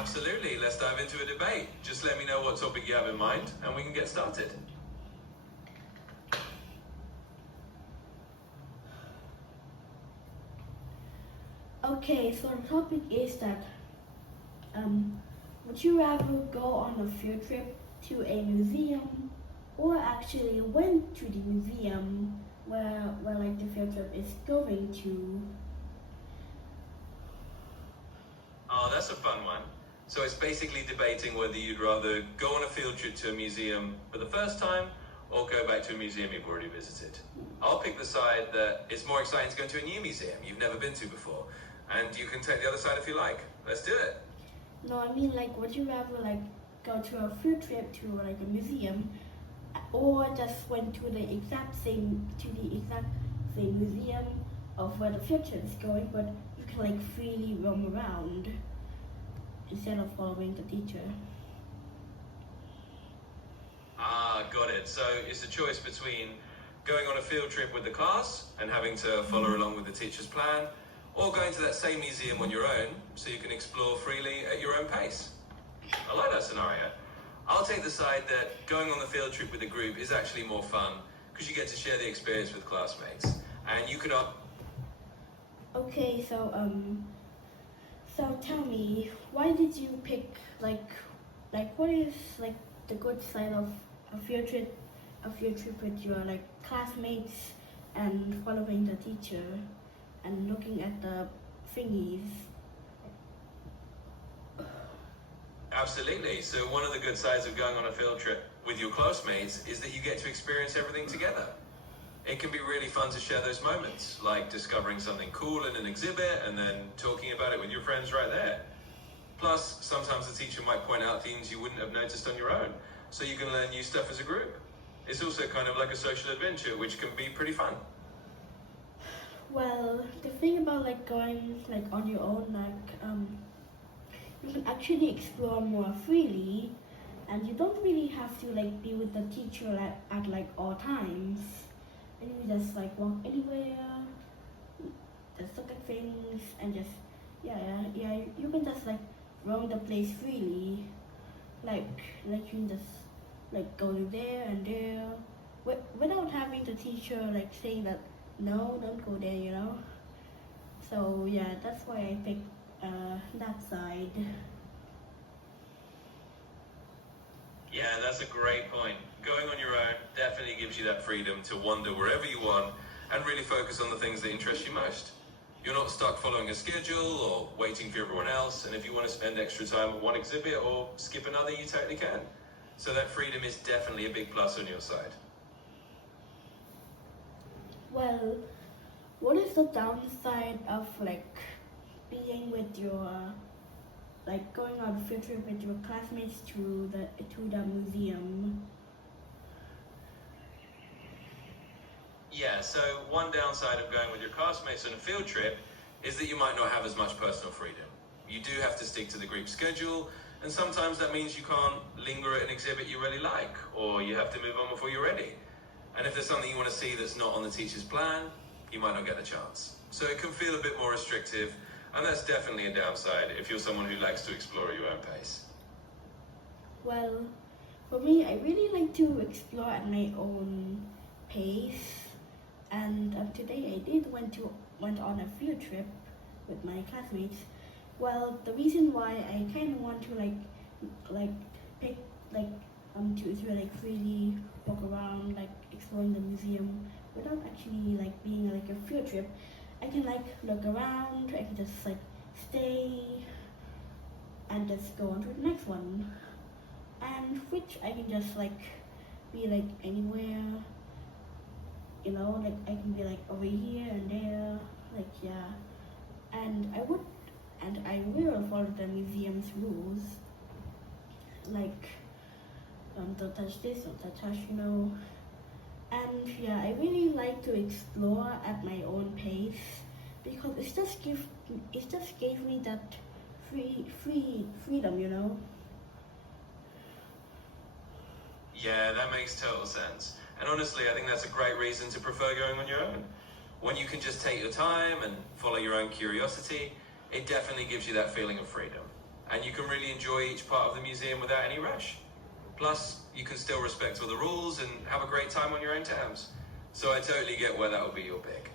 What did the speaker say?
Absolutely, let's dive into a debate. Just let me know what topic you have in mind and we can get started. Okay, so the topic is that would you rather go on a field trip to a museum or actually went to the museum where like the field trip is going to? Oh, that's a fun one. So it's basically debating whether you'd rather go on a field trip to a museum for the first time or go back to a museum you've already visited. I'll pick the side that it's more exciting to go to a new museum you've never been to before. And you can take the other side if you like. Let's do it. No, I mean like would you rather like go to a field trip to like a museum or just went to the exact same museum of where the field trip is going, but you can like freely roam around instead of following the teacher. Ah, got it. So it's a choice between going on a field trip with the class and having to follow along with the teacher's plan, or going to that same museum on your own so you can explore freely at your own pace. I like that scenario. I'll take the side that going on the field trip with a group is actually more fun because you get to share the experience with classmates. And you could Okay, so tell me, why did you pick like what is like the good side of a field trip with your like classmates and following the teacher and looking at the thingies? Absolutely. So one of the good sides of going on a field trip with your classmates is that you get to experience everything together. It can be really fun to share those moments, like discovering something cool in an exhibit and then talking about it with your friends right there. Plus, sometimes the teacher might point out things you wouldn't have noticed on your own, so you can learn new stuff as a group. It's also kind of like a social adventure, which can be pretty fun. Well, the thing about like going like on your own, like you can actually explore more freely, and you don't really have to like be with the teacher at like all times. And you just like walk anywhere, just look at things, and just you can just like roam the place freely, like you can just like go there and there, without having the teacher like saying that no, don't go there, you know. So yeah, that's why I picked that side. Yeah, that's a great point. Going on your own definitely gives you that freedom to wander wherever you want and really focus on the things that interest you most. You're not stuck following a schedule or waiting for everyone else, and if you want to spend extra time on one exhibit or skip another, you totally can. So that freedom is definitely a big plus on your side. Well, what is the downside of like being with your like going on a field trip with your classmates to the museum? Yeah, so one downside of going with your classmates on a field trip is that you might not have as much personal freedom. You do have to stick to the group schedule, and sometimes that means you can't linger at an exhibit you really like, or you have to move on before you're ready. And if there's something you want to see that's not on the teacher's plan, you might not get the chance. So it can feel a bit more restrictive, and that's definitely a downside if you're someone who likes to explore at your own pace. Well, for me, I really like to explore at my own pace, and today I did went on a field trip with my classmates. Well, the reason why I kind of want to like pick to like really walk around, like exploring the museum without actually like being like a field trip. I can like look around, I can just like stay and just go on to the next one. And which I can just like be like anywhere, you know, like I can be like over here and there, like yeah. And I will follow the museum's rules. Like don't touch this, don't touch, you know. And yeah, I really like to explore at my own pace because it just gave me that freedom, you know. Yeah, that makes total sense. And honestly, I think that's a great reason to prefer going on your own. When you can just take your time and follow your own curiosity, it definitely gives you that feeling of freedom. and you can really enjoy each part of the museum without any rush. Plus, you can still respect all the rules and have a great time on your own terms. So I totally get why that would be your pick.